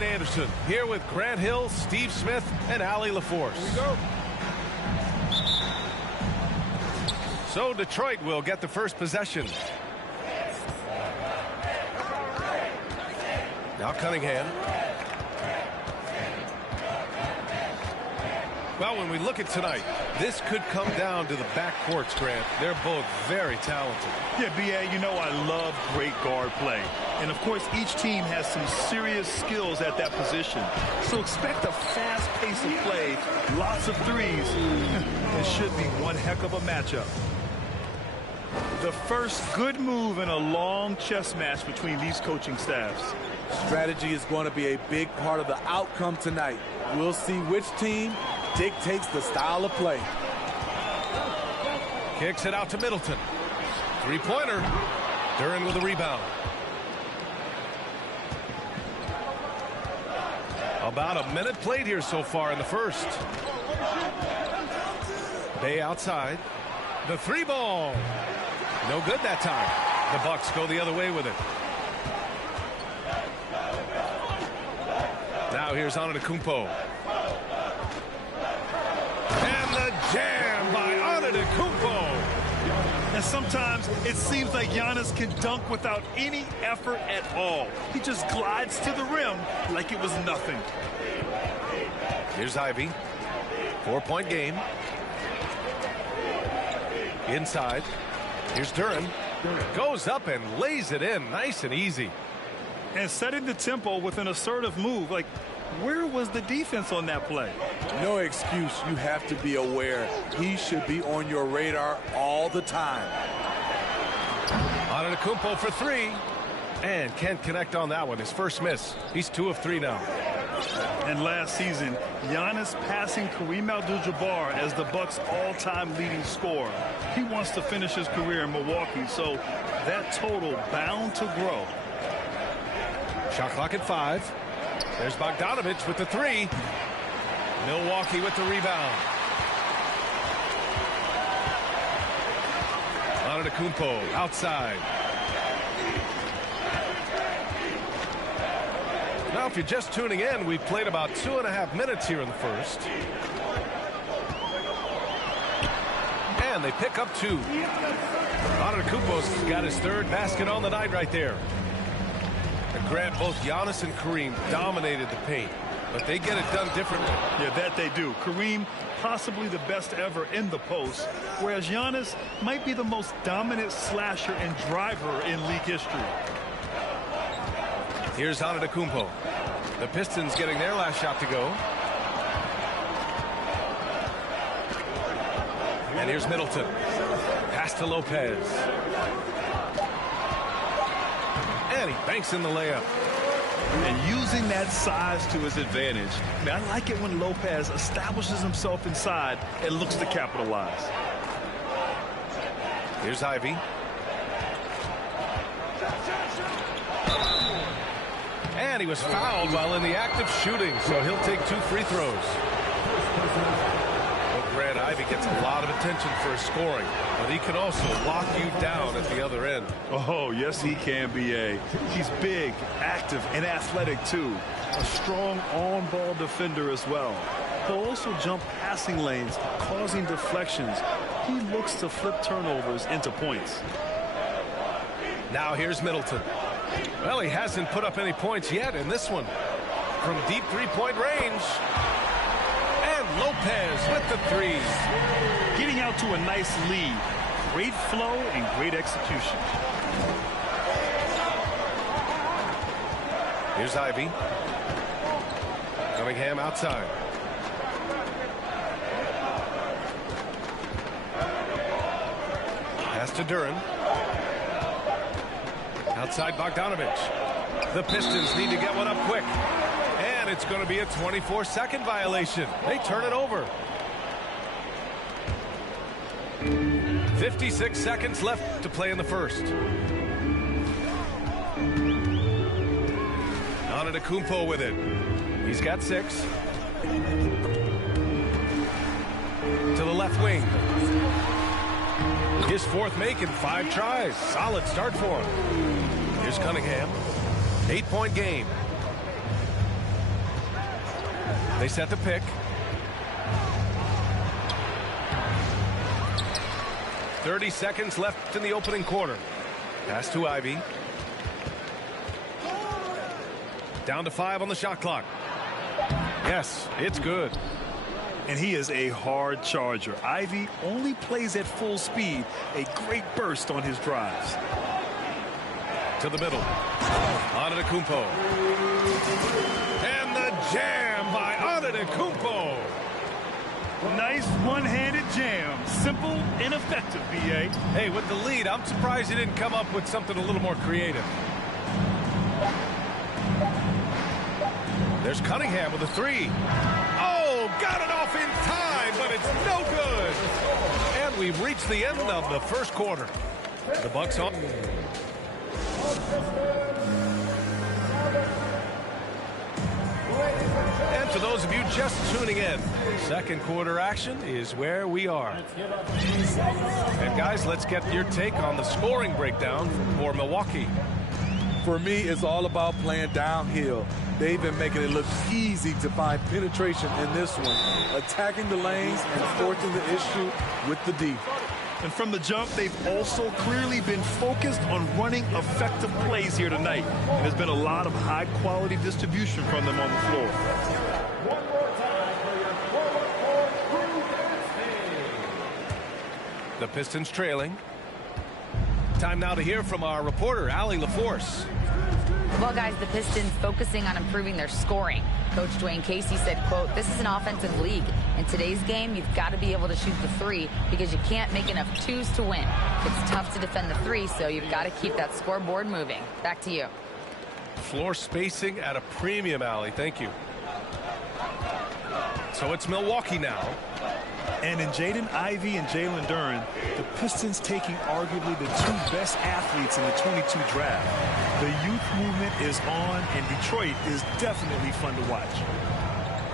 Elliot Anderson here with Grant Hill, Steve Smith, and Allie LaForce. Here we go. So Detroit will get the first possession. Now Cunningham. Well, when we look at tonight, this could come down to the backcourts, Grant. They're both very talented. Yeah, B.A., you know I love great guard play. And, of course, each team has some serious skills at that position. So expect a fast pace of play, lots of threes. It should be one heck of a matchup. The first good move in a long chess match between these coaching staffs. Strategy is going to be a big part of the outcome tonight. We'll see which team dictates the style of play. Kicks it out to Middleton. Three-pointer. Duren with a rebound. About a minute played here so far in the first. Bey outside. The three ball. No good that time. The Bucks go the other way with it. Now here's Antetokounmpo. And the jam by Antetokounmpo. And sometimes it seems like Giannis can dunk without any effort at all. He just glides to the rim like it was nothing. Here's Ivy. 4-point game. Inside. Here's Duren. Goes up and lays it in. Nice and easy. And setting the tempo with an assertive move. Like, where was the defense on that play? No excuse. You have to be aware. He should be on your radar all the time. Antetokounmpo for three. And can't connect on that one. His first miss. He's 2 of 3 now. And last season, Giannis passing Kareem Abdul-Jabbar as the Bucks' all-time leading scorer. He wants to finish his career in Milwaukee, so that total bound to grow. Shot clock at 5. There's Bogdanovich with the three. Milwaukee with the rebound. Antetokounmpo outside. Now, if you're just tuning in, we've played about 2.5 minutes here in the first. And they pick up 2. Antetokounmpo's got his third basket on the night right there. And Grant, both Giannis and Kareem dominated the paint, but they get it done differently. Yeah, that they do. Kareem, possibly the best ever in the post, whereas Giannis might be the most dominant slasher and driver in league history. Here's Antetokounmpo. The Pistons getting their last shot to go. And here's Middleton. Pass to Lopez. And he banks in the layup. And using that size to his advantage. I mean, I like it when Lopez establishes himself inside and looks to capitalize. Here's Ivy. And he was fouled while in the act of shooting, so he'll take 2 free throws. Well, Grant, Ivy gets a lot of attention for his scoring, but he can also lock you down at the other end. Oh, yes, he can, B.A. He's big, active, and athletic, too. A strong on-ball defender as well. He'll also jump passing lanes, causing deflections. He looks to flip turnovers into points. Now here's Middleton. Well, he hasn't put up any points yet in this one. From deep three-point range. And Lopez with the three. Getting out to a nice lead. Great flow and great execution. Here's Ivy. Cunningham outside. Pass to Duren. Outside Bogdanovich. The Pistons need to get one up quick. And it's going to be a 24-second violation. They turn it over. 56 seconds left to play in the first. Antetokounmpo with it. He's got 6. To the left wing. His 4th make in 5 tries. Solid start for him. Here's Cunningham. 8-point game. They set the pick. 30 seconds left in the opening quarter. Pass to Ivy. Down to 5 on the shot clock. Yes, it's good. And he is a hard charger. Ivy only plays at full speed. A great burst on his drives. To the middle. Antetokounmpo. And the jam by Antetokounmpo. Nice one-handed jam. Simple and effective, B.A. Hey, with the lead, I'm surprised he didn't come up with something a little more creative. There's Cunningham with a 3. Oh, got it off in time, but it's no good. And we've reached the end of the first quarter. The Bucks on. And for those of you just tuning in, second quarter action is where we are. And guys, let's get your take on the scoring breakdown for Milwaukee. For me, it's all about playing downhill. They've been making it look easy to find penetration in this one, attacking the lanes and forcing the issue with the D. And from the jump, they've also clearly been focused on running effective plays here tonight. And there's been a lot of high-quality distribution from them on the floor. One more time for your forward The Pistons trailing. Time now to hear from our reporter, Allie LaForce. Well, guys, the Pistons focusing on improving their scoring. Coach Dwayne Casey said, quote, "This is an offensive league. In today's game, you've got to be able to shoot the 3 because you can't make enough 2s to win. It's tough to defend the 3, so you've got to keep that scoreboard moving." Back to you. Floor spacing at a premium, Allie. Thank you. So it's Milwaukee now. And in Jaden Ivey and Jalen Duren, the Pistons taking arguably the 2 best athletes in the 22 draft. The youth movement is on, and Detroit is definitely fun to watch.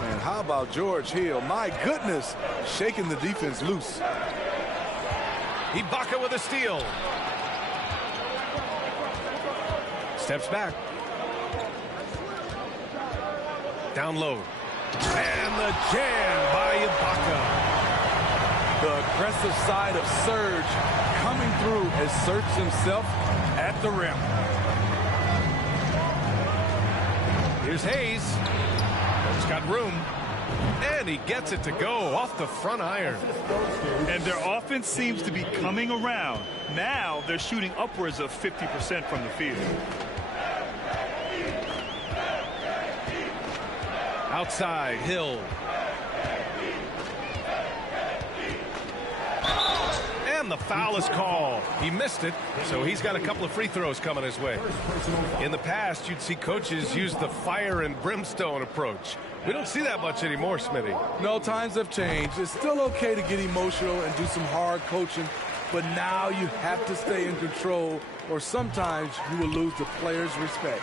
And how about George Hill? My goodness, shaking the defense loose. Ibaka with a steal. Steps back. Down low. And the jam by Ibaka. The aggressive side of Serge coming through as Serge himself at the rim. Here's Hayes. He's got room. And he gets it to go off the front iron. And their offense seems to be coming around. Now they're shooting upwards of 50% from the field. Outside, Hill. And the foul is called. He missed it, so he's got a couple of free throws coming his way. In the past, you'd see coaches use the fire and brimstone approach. We don't see that much anymore, Smitty. No, times have changed. It's still okay to get emotional and do some hard coaching, but now you have to stay in control, or sometimes you will lose the players' respect.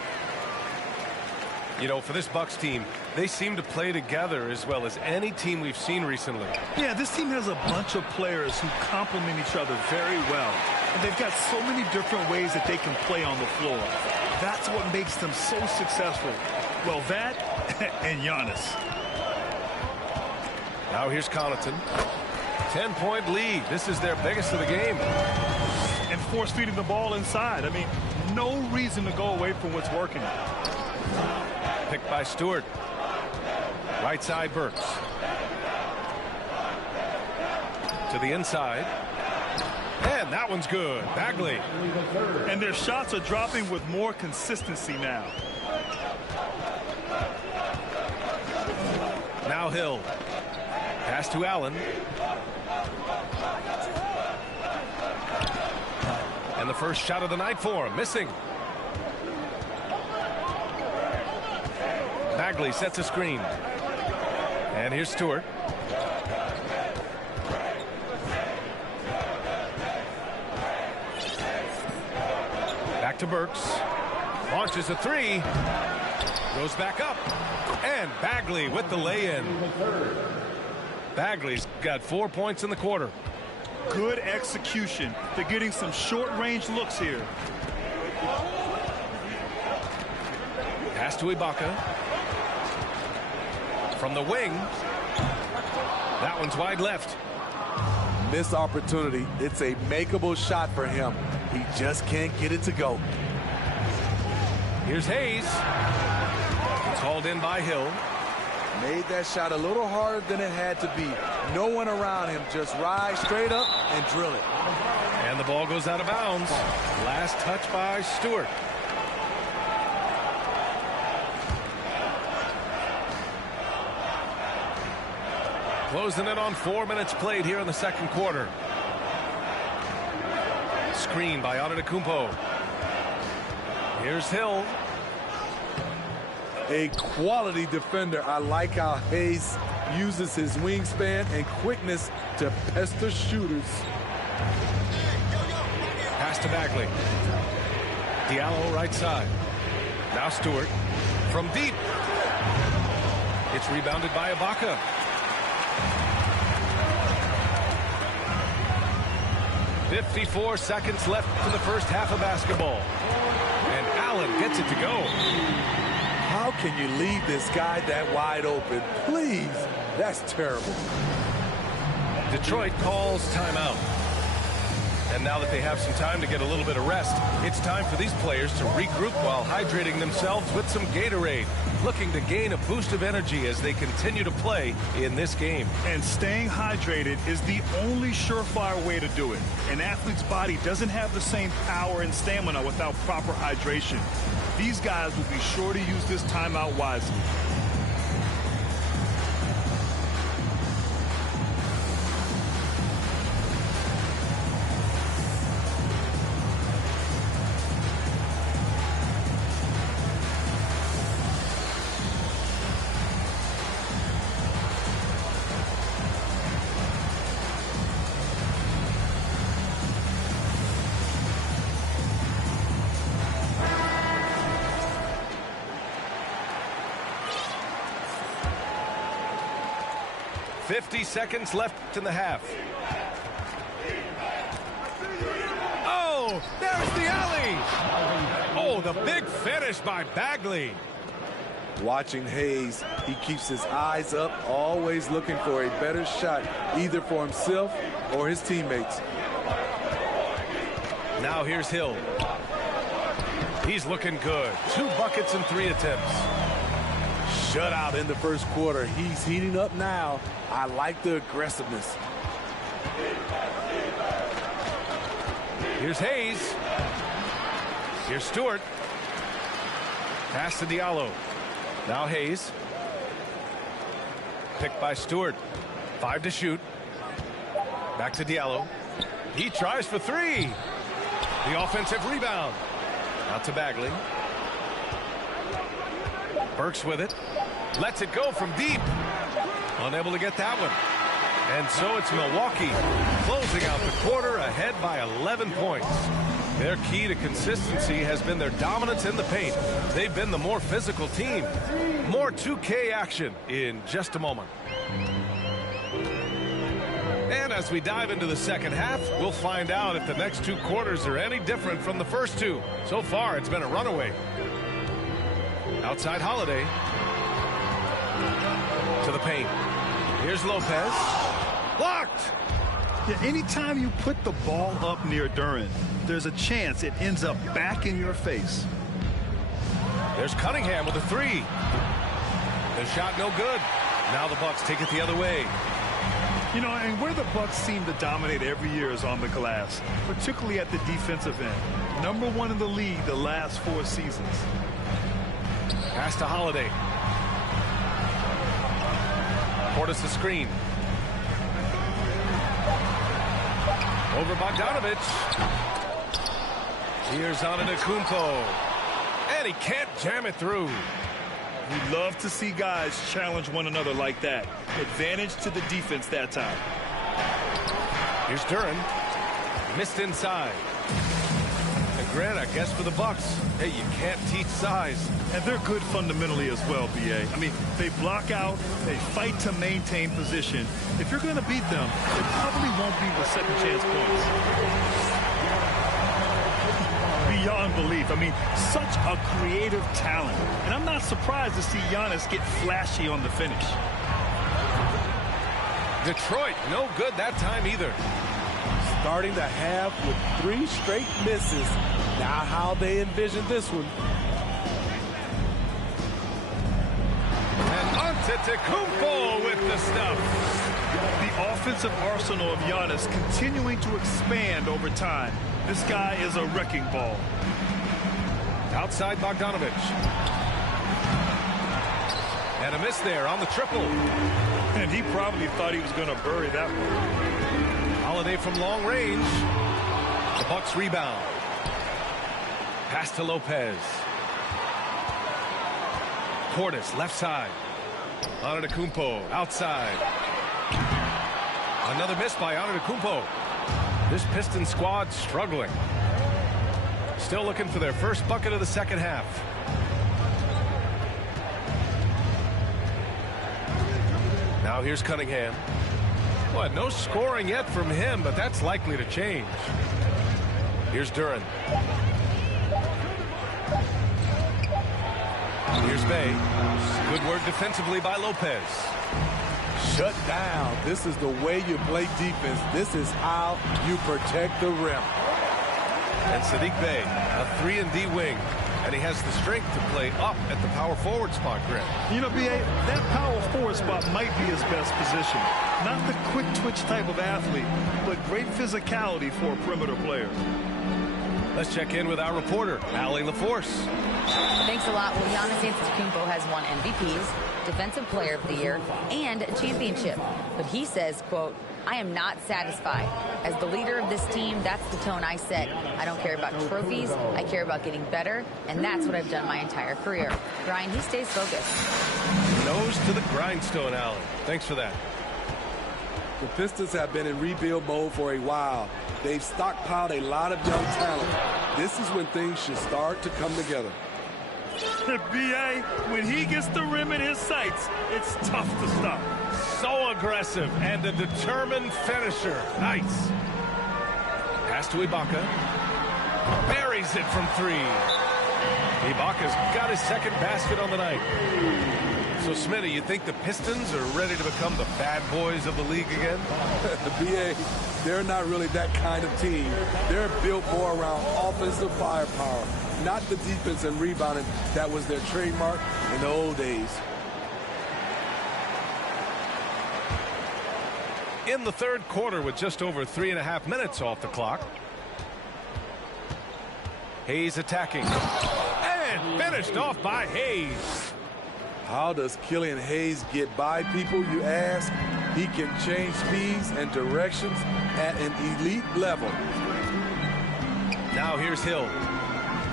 You know, for this Bucks team, they seem to play together as well as any team we've seen recently. Yeah, this team has a bunch of players who complement each other very well. And they've got so many different ways that they can play on the floor. That's what makes them so successful. Well, that and Giannis. Now here's Connaughton. 10-point lead. This is their biggest of the game. And force feeding the ball inside. I mean, no reason to go away from what's working. Picked by Stewart. Right side, Burks. To the inside. And that one's good. Bagley. And their shots are dropping with more consistency now. Now Hill. Pass to Allen. And the first shot of the night for him. Missing. Bagley sets a screen. And here's Stewart. Back to Burks. Launches a 3. Goes back up. And Bagley with the lay-in. Bagley's got 4 points in the quarter. Good execution. They're getting some short-range looks here. Pass to Ibaka. From the wing. That one's wide left. Missed opportunity. It's a makeable shot for him. He just can't get it to go. Here's Hayes. It's hauled in by Hill. Made that shot a little harder than it had to be. No one around him. Just rise straight up and drill it. And the ball goes out of bounds. Last touch by Stewart. Closing it on 4 minutes played here in the second quarter. Screen by Antetokounmpo. Here's Hill. A quality defender. I like how Hayes uses his wingspan and quickness to pester shooters. Pass to Bagley. Diallo right side. Now Stewart. From deep. It's rebounded by Ibaka. .54 seconds left in the first half of basketball. And Allen gets it to go. How can you leave this guy that wide open? Please. That's terrible. Detroit calls timeout. And now that they have some time to get a little bit of rest, it's time for these players to regroup while hydrating themselves with some Gatorade, looking to gain a boost of energy as they continue to play in this game. And staying hydrated is the only surefire way to do it. An athlete's body doesn't have the same power and stamina without proper hydration. These guys will be sure to use this timeout wisely. Seconds left in the half. Oh, there's the alley. Oh, the big finish by Bagley. Watching Hayes, he keeps his eyes up, always looking for a better shot, either for himself or his teammates. Now here's Hill. He's looking good. 2 buckets and 3 attempts. Shutout in the first quarter. He's heating up now. I like the aggressiveness. Here's Hayes. Here's Stewart. Pass to Diallo. Now Hayes. Picked by Stewart. 5 to shoot. Back to Diallo. He tries for 3. The offensive rebound. Out to Bagley. Burks with it. Lets it go from deep. Unable to get that one. And so it's Milwaukee closing out the quarter ahead by 11 points. Their key to consistency has been their dominance in the paint. They've been the more physical team. More 2K action in just a moment. And as we dive into the second half, we'll find out if the next 2 quarters are any different from the first 2. So far, it's been a runaway. Outside Holiday. To the paint. Here's Lopez. Blocked! Yeah, anytime you put the ball up near Duren, there's a chance it ends up back in your face. There's Cunningham with a 3. The shot no good. Now the Bucks take it the other way. You know, and where the Bucks seem to dominate every year is on the glass, particularly at the defensive end. #1 in the league the last 4 seasons. Pass to Holiday. Portis the screen. Over Bogdanovich. Here's Antetokounmpo. And he can't jam it through. We love to see guys challenge one another like that. Advantage to the defense that time. Here's Duren. Missed inside. And Grant, I guess for the Bucks, hey, you can't teach size. And they're good fundamentally as well, B.A. I mean, they block out, they fight to maintain position. If you're going to beat them, it probably won't be with second chance points. Beyond belief. I mean, such a creative talent. And I'm not surprised to see Giannis get flashy on the finish. Detroit, no good that time either. Starting the half with 3 straight misses. Now how they envision this one. And Antetokounmpo with the stuff. The offensive arsenal of Giannis continuing to expand over time. This guy is a wrecking ball. Outside Bogdanovic. And a miss there on the triple. And he probably thought he was going to bury that one. Holiday from long range. The Bucks rebound. Pass to Lopez. Portis left side. Antetokounmpo outside. Another miss by Antetokounmpo. This Pistons squad struggling. Still looking for their first bucket of the second half. Now here's Cunningham. Well, no scoring yet from him, but that's likely to change. Here's Duren. Here's Bay. Good work defensively by Lopez. Shut down. This is the way you play defense. This is how you protect the rim. And Saddiq Bey, a 3-and-D wing. And he has the strength to play up at the power forward spot, Grant. You know, B.A., that power forward spot might be his best position. Not the quick twitch type of athlete, but great physicality for a perimeter player. Let's check in with our reporter, Allie LaForce. Thanks a lot. Well, Giannis Antetokounmpo has won MVPs, Defensive Player of the Year, and a championship. But he says, quote, I am not satisfied. As the leader of this team, that's the tone I set. I don't care about trophies. I care about getting better, and that's what I've done my entire career. Brian, he stays focused. Nose to the grindstone, Allie. Thanks for that. The Pistons have been in rebuild mode for a while. They've stockpiled a lot of young talent. This is when things should start to come together. B.A., when he gets the rim in his sights, it's tough to stop. So aggressive and a determined finisher. Nice. Pass to Ibaka. Buries it from 3. Ibaka's got his second basket on the night. So, Smitty, you think the Pistons are ready to become the bad boys of the league again? The BA, they're not really that kind of team. They're built more around offensive firepower, not the defense and rebounding that was their trademark in the old days. In the third quarter with just over 3.5 minutes off the clock. Hayes attacking. And finished off by Hayes. How does Killian Hayes get by people, you ask? He can change speeds and directions at an elite level. Now here's Hill.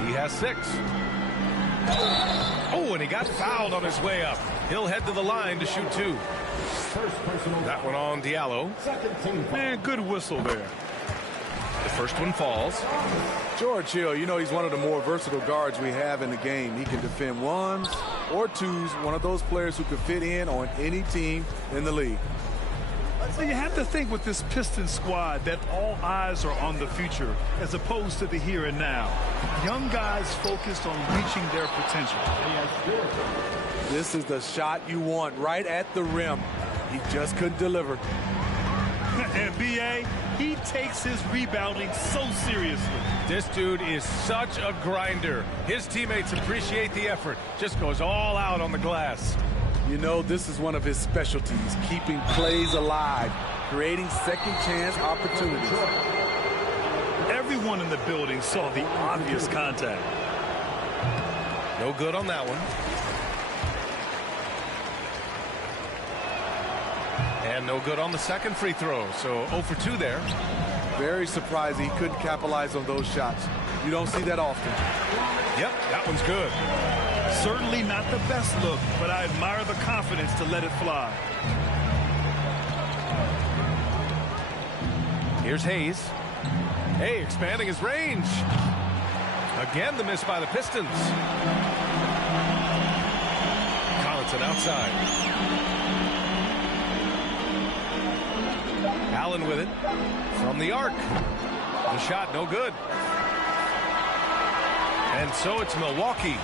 He has 6. Oh, and he got fouled on his way up. He'll head to the line to shoot 2. That one on Diallo. Man, good whistle there. The first one falls. George Hill, you know, he's one of the more versatile guards we have in the game. He can defend ones or twos, one of those players who could fit in on any team in the league. So you have to think with this Pistons squad that all eyes are on the future as opposed to the here and now. Young guys focused on reaching their potential. This is the shot you want right at the rim. He just couldn't deliver. And B.A., he takes his rebounding so seriously. This dude is such a grinder. His teammates appreciate the effort. Just goes all out on the glass. You know, this is one of his specialties, keeping plays alive, creating second chance opportunities. Everyone in the building saw the obvious contact. No good on that one. And no good on the second free throw. So 0 for 2 there. Very surprising he couldn't capitalize on those shots. You don't see that often. Yep, that one's good. Certainly not the best look, but I admire the confidence to let it fly. Here's Hayes. Hey, expanding his range. Again, the miss by the Pistons. Collinson outside. Allen with it from the arc. The shot no good. And so it's Milwaukee,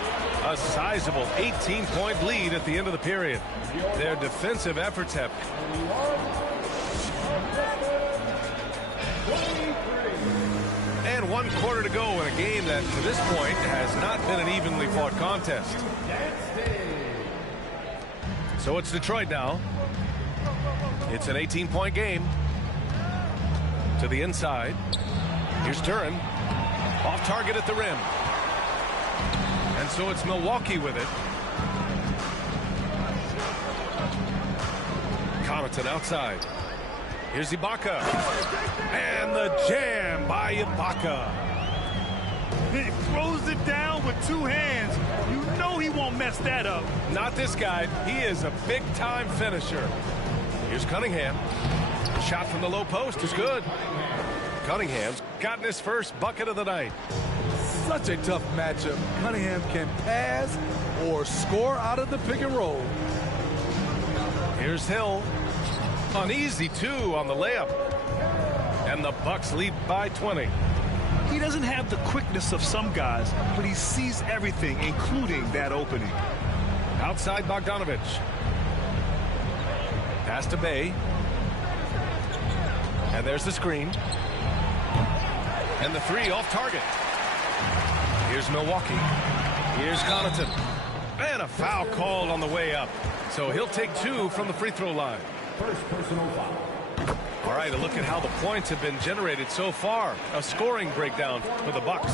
a sizable 18-point lead at the end of the period. Their defensive efforts have And 1 quarter to go in a game that, to this point, has not been an evenly fought contest. So it's Detroit now. It's an 18-point game. To the inside. Here's Duren. Off target at the rim. And so it's Milwaukee with it. Connaughton outside. Here's Ibaka. And the jam by Ibaka. He throws it down with 2 hands. You know he won't mess that up. Not this guy. He is a big-time finisher. Here's Cunningham. Shot from the low post is good. Cunningham's gotten his first bucket of the night. Such a tough matchup. Cunningham can pass or score out of the pick and roll. Here's Hill. An easy 2 on the layup. And the Bucks lead by 20. He doesn't have the quickness of some guys, but he sees everything, including that opening. Outside Bogdanovich. Pass to Bey. And there's the screen. And the 3 off target. Here's Milwaukee. Here's Connaughton. And a foul called on the way up. So he'll take 2 from the free throw line. First personal foul. All right, a look at how the points have been generated so far. A scoring breakdown for the Bucks.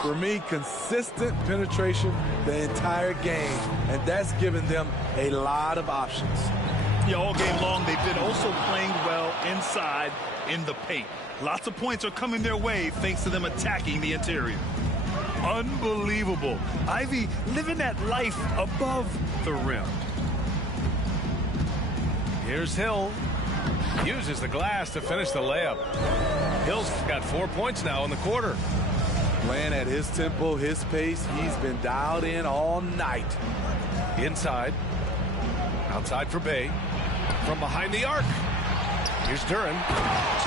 For me, consistent penetration the entire game, and that's given them a lot of options. Yeah, all game long, they've been also playing well inside in the paint. Lots of points are coming their way thanks to them attacking the interior. Unbelievable. Ivy living that life above the rim. Here's Hill. Uses the glass to finish the layup. Hill's got 4 points now in the quarter. Playing at his tempo, his pace, he's been dialed in all night. Inside. Outside for Bey. From behind the arc. Here's Duren.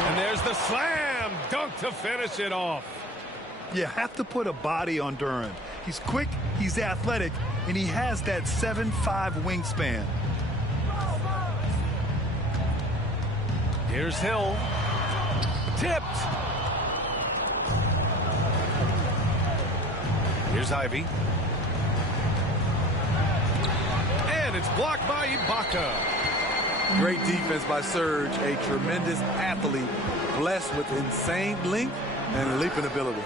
And there's the slam dunk to finish it off. You have to put a body on Duren. He's quick, he's athletic, and he has that 7'5" wingspan. Here's Hill. Tipped. Here's Ivy. And it's blocked by Ibaka. Great defense by Serge, a tremendous athlete, blessed with insane length and leaping ability.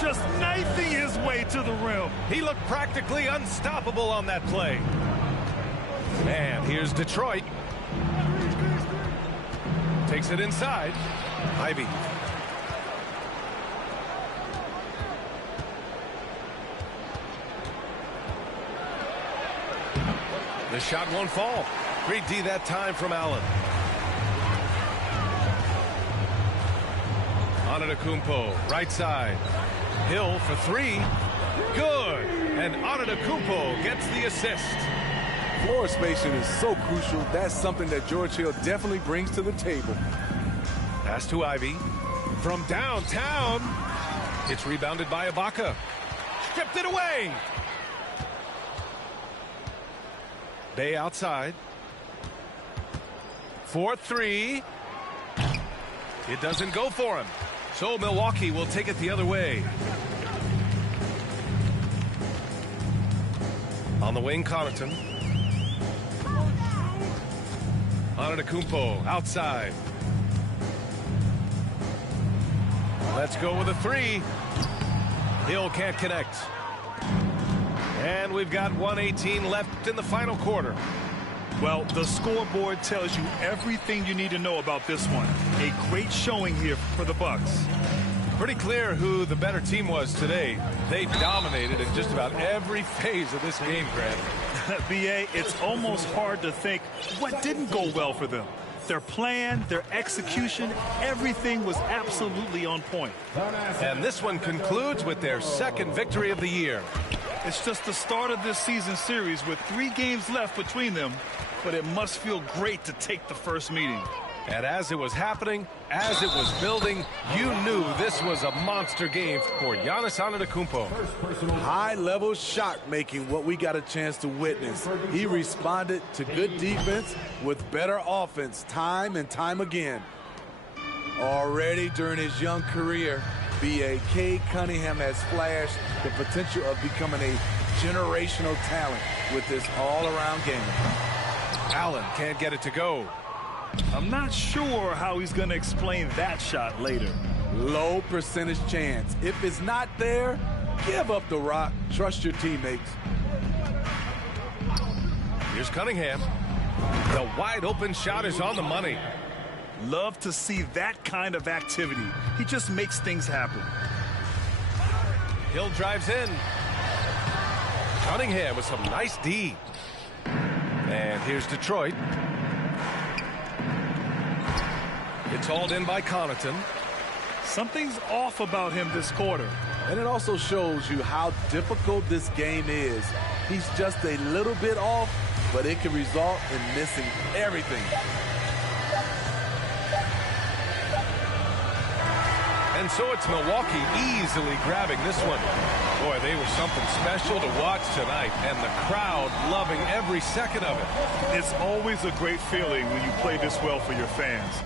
Just knifing his way to the rim. He looked practically unstoppable on that play. And here's Detroit. Takes it inside. Ivy. The shot won't fall. Great D that time from Allen. Antetokounmpo, right side. Hill for 3. Good. And Antetokounmpo gets the assist. Floor spacing is so crucial. That's something that George Hill definitely brings to the table. Pass to Ivy. From downtown. It's rebounded by Ibaka. Stripped it away. Bey outside. 4-3. It doesn't go for him. So Milwaukee will take it the other way. On the wing, Connaughton. Antetokounmpo outside. Let's go with a 3. Hill can't connect. And we've got 1:18 left in the final quarter. Well, the scoreboard tells you everything you need to know about this one. A great showing here for the Bucks. Pretty clear who the better team was today. They dominated in just about every phase of this game, Grant. B.A., it's almost hard to think what didn't go well for them. Their plan, their execution, everything was absolutely on point. And this one concludes with their second victory of the year. It's just the start of this season series with 3 games left between them, but it must feel great to take the first meeting. And as it was happening, as it was building, you knew this was a monster game for Giannis Antetokounmpo. High-level shot making, what we got a chance to witness. He responded to good defense with better offense time and time again. Already during his young career, B.A. Cade Cunningham has flashed the potential of becoming a generational talent with this all-around game. Allen can't get it to go. I'm not sure how he's going to explain that shot later. Low percentage chance. If it's not there, give up the rock. Trust your teammates. Here's Cunningham. The wide open shot is on the money. Love to see that kind of activity. He just makes things happen. Hill drives in. Cunningham with some nice D. And here's Detroit. It's hauled in by Connaughton. Something's off about him this quarter. And it also shows you how difficult this game is. He's just a little bit off, but it can result in missing everything. And so it's Milwaukee easily grabbing this one. Boy, they were something special to watch tonight, and the crowd loving every second of it. It's always a great feeling when you play this well for your fans.